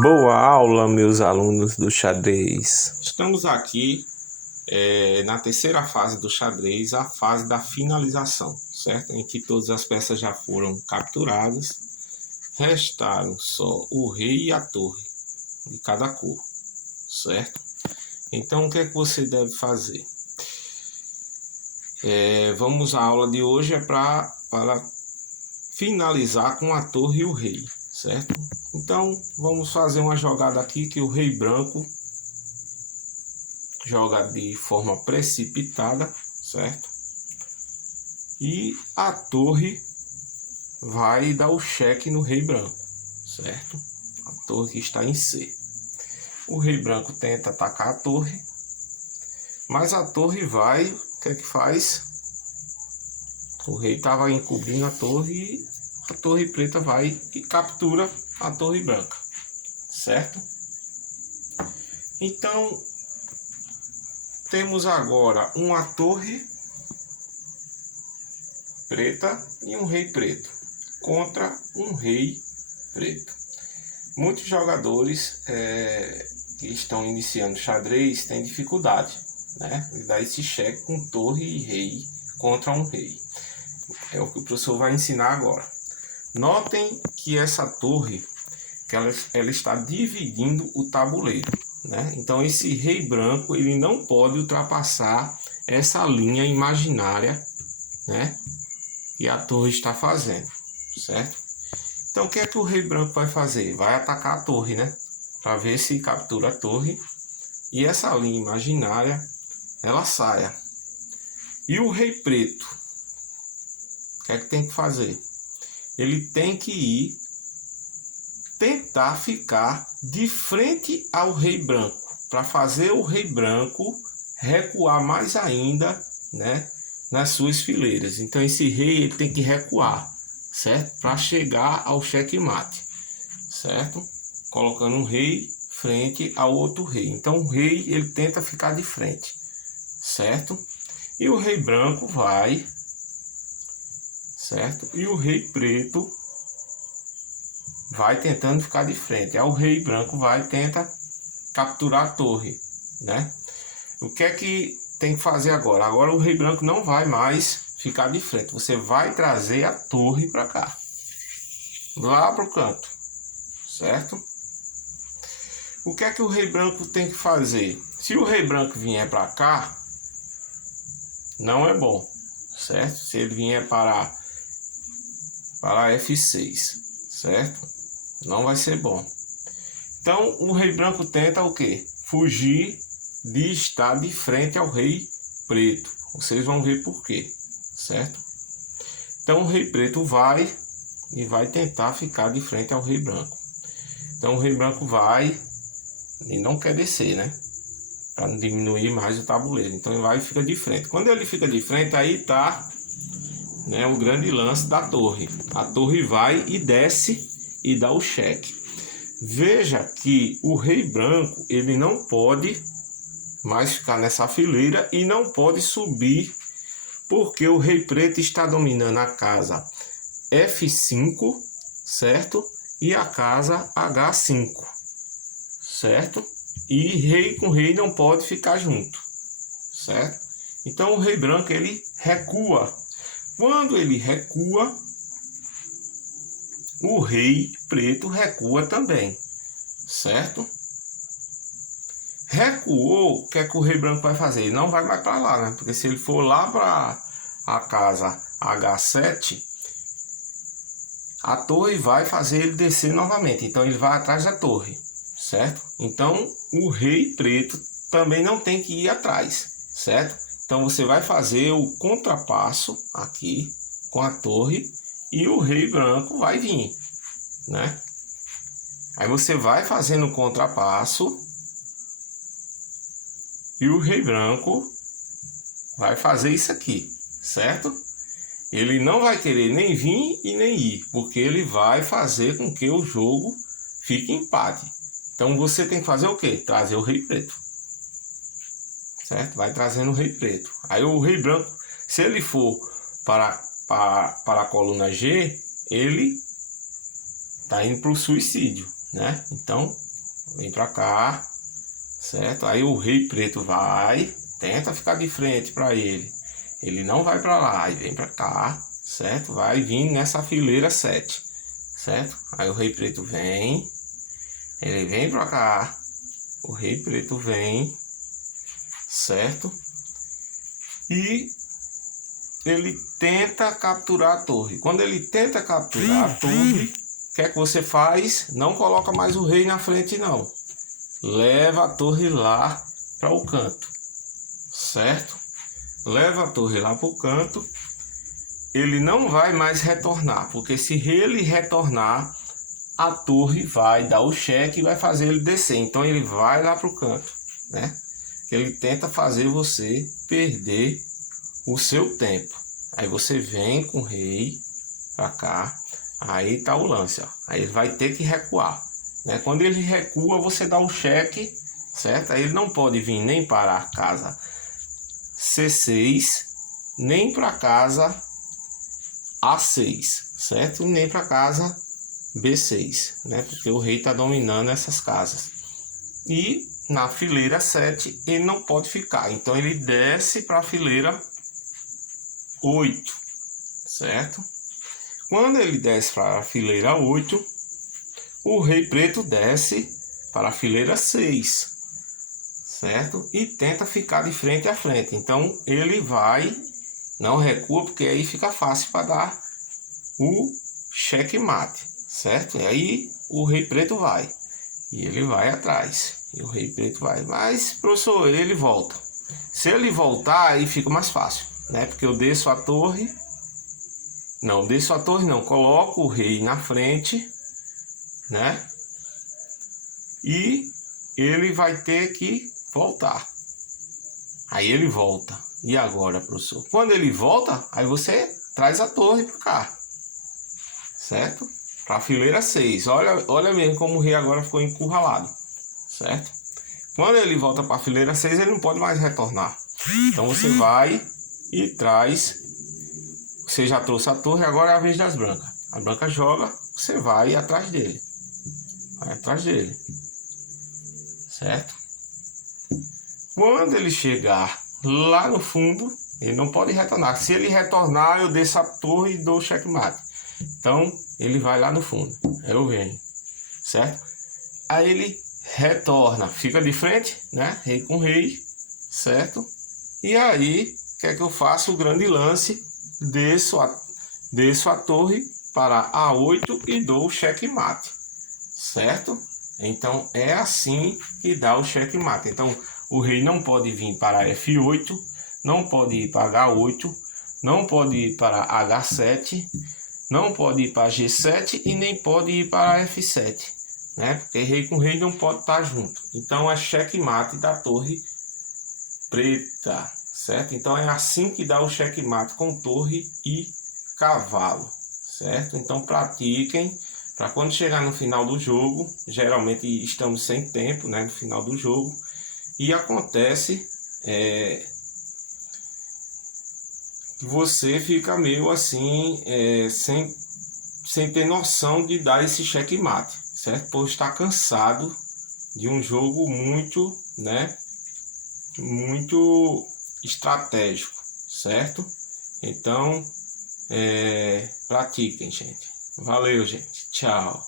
Boa aula, meus alunos do xadrez. Estamos aqui na terceira fase do xadrez, a fase da finalização, certo? Em que todas as peças já foram capturadas, restaram só o rei e a torre de cada cor, certo? Então, o que é que você deve fazer? A aula de hoje é para finalizar com a torre e o rei, certo? Então, vamos fazer uma jogada aqui que o rei branco joga de forma precipitada, certo? E a torre vai dar o cheque no rei branco, certo? A torre que está em C. O rei branco tenta atacar a torre, mas a torre vai, o que é que faz? O rei estava encobrindo a torre e a torre preta vai e captura a torre branca, certo? Então, temos agora uma torre preta e um rei preto contra um rei preto. Muitos jogadores que estão iniciando xadrez têm dificuldade, né, de dar esse cheque com torre e rei contra um rei. É o que o professor vai ensinar agora. Notem que essa torre, que ela está dividindo o tabuleiro, né? Então esse rei branco ele não pode ultrapassar essa linha imaginária, né, que a torre está fazendo, certo? Então o que é que o rei branco vai fazer? Vai atacar a torre, né? Para ver se captura a torre e essa linha imaginária ela saia. E o rei preto, o que é que tem que fazer? Ele tem que ir tentar ficar de frente ao rei branco, para fazer o rei branco recuar mais ainda, né, nas suas fileiras. Então esse rei ele tem que recuar, certo? Para chegar ao checkmate, certo? Colocando um rei frente ao outro rei. Então o rei ele tenta ficar de frente, certo? E o rei branco vai, certo? E o rei preto vai tentando ficar de frente. Aí o rei branco vai tenta capturar a torre, né? O que é que tem que fazer agora? Agora o rei branco não vai mais ficar de frente. Você vai trazer a torre para cá, lá para o canto, certo? O que é que o rei branco tem que fazer? Se o rei branco vier para cá, não é bom, certo? Se ele vier para F6, certo? Não vai ser bom. Então o rei branco tenta o quê? Fugir de estar de frente ao rei preto. Vocês vão ver por quê, certo? Então o rei preto vai e vai tentar ficar de frente ao rei branco. Então o rei branco vai e não quer descer, né? Para não diminuir mais o tabuleiro. Então ele vai e fica de frente. Quando ele fica de frente, aí tá, né, o grande lance da torre. A torre vai e desce e dá o cheque. Veja que o rei branco ele não pode mais ficar nessa fileira e não pode subir, porque o rei preto está dominando a casa F5, certo? E a casa H5, certo? E rei com rei não pode ficar junto, certo? Então o rei branco ele recua. Quando ele recua, o rei preto recua também, certo? Recuou, o que é que o rei branco vai fazer? Ele não vai mais para lá, né? Porque se ele for lá para a casa H7, a torre vai fazer ele descer novamente. Então ele vai atrás da torre, certo? Então o rei preto também não tem que ir atrás, certo? Então você vai fazer o contrapasso aqui com a torre e o rei branco vai vir, né? Aí você vai fazendo o contrapasso e o rei branco vai fazer isso aqui, certo? Ele não vai querer nem vir e nem ir, porque ele vai fazer com que o jogo fique empate. Então você tem que fazer o quê? Trazer o rei preto, certo? Vai trazendo o rei preto. Aí o rei branco, se ele for para a coluna G, ele está indo para o suicídio, né? Então, vem pra cá, certo? Aí o rei preto vai, tenta ficar de frente para ele. Ele não vai para lá, e vem para cá, certo? Vai vir nessa fileira 7, certo? Aí o rei preto vem, ele vem para cá, o rei preto vem, certo? E ele tenta capturar a torre. Quando ele tenta capturar a torre, o que é que você faz? Não coloca mais o rei na frente, não. Leva a torre lá para o canto, certo? Leva a torre lá para o canto. Ele não vai mais retornar, porque se ele retornar, a torre vai dar o cheque e vai fazer ele descer. Então ele vai lá para o canto, né? Ele tenta fazer você perder o seu tempo. Aí você vem com o rei para cá. Aí tá o lance, ó. Aí ele vai ter que recuar, né? Quando ele recua, você dá o cheque, certo? Aí ele não pode vir nem para a casa C6, nem para a casa A6, certo? Nem para a casa B6, né? Porque o rei está dominando essas casas. E na fileira 7 ele não pode ficar, então ele desce para a fileira 8, certo? Quando ele desce para a fileira 8, o rei preto desce para a fileira 6, certo? E tenta ficar de frente a frente. Então ele vai, não recua, porque aí fica fácil para dar o checkmate, certo? E aí o rei preto vai, e ele vai atrás, e o rei preto vai. Mas, professor, ele volta. Se ele voltar, aí fica mais fácil, né? Porque eu desço a torre. Não, desço a torre não, coloco o rei na frente, né? E ele vai ter que voltar. Aí ele volta. E agora, professor? Quando ele volta, aí você traz a torre para cá, certo? Para a fileira 6. Olha mesmo como o rei agora ficou encurralado, certo? Quando ele volta para a fileira 6, ele não pode mais retornar. Então você vai e traz. Você já trouxe a torre, agora é a vez das brancas. A branca joga, você vai atrás dele. Vai atrás dele, certo? Quando ele chegar lá no fundo, ele não pode retornar. Se ele retornar, eu desço a torre e dou o checkmate. Então, ele vai lá no fundo. Eu venho, certo? Aí ele retorna, fica de frente, né? Rei com rei, certo? E aí, o que é que eu faço? O grande lance, desço a torre para A8 e dou o checkmate, certo? Então, é assim que dá o checkmate. Então, o rei não pode vir para F8, não pode ir para H8, não pode ir para H7, não pode ir para G7 e nem pode ir para F7, né? Porque rei com rei não pode estar junto. Então é checkmate da torre preta, certo? Então é assim que dá o checkmate, com torre e cavalo, certo? Então pratiquem para quando chegar no final do jogo. Geralmente estamos sem tempo, né, no final do jogo, e acontece você fica meio assim, sem ter noção de dar esse checkmate, certo? Por estar cansado de um jogo muito, né, muito estratégico, certo? Então, pratiquem, gente. Valeu, gente. Tchau.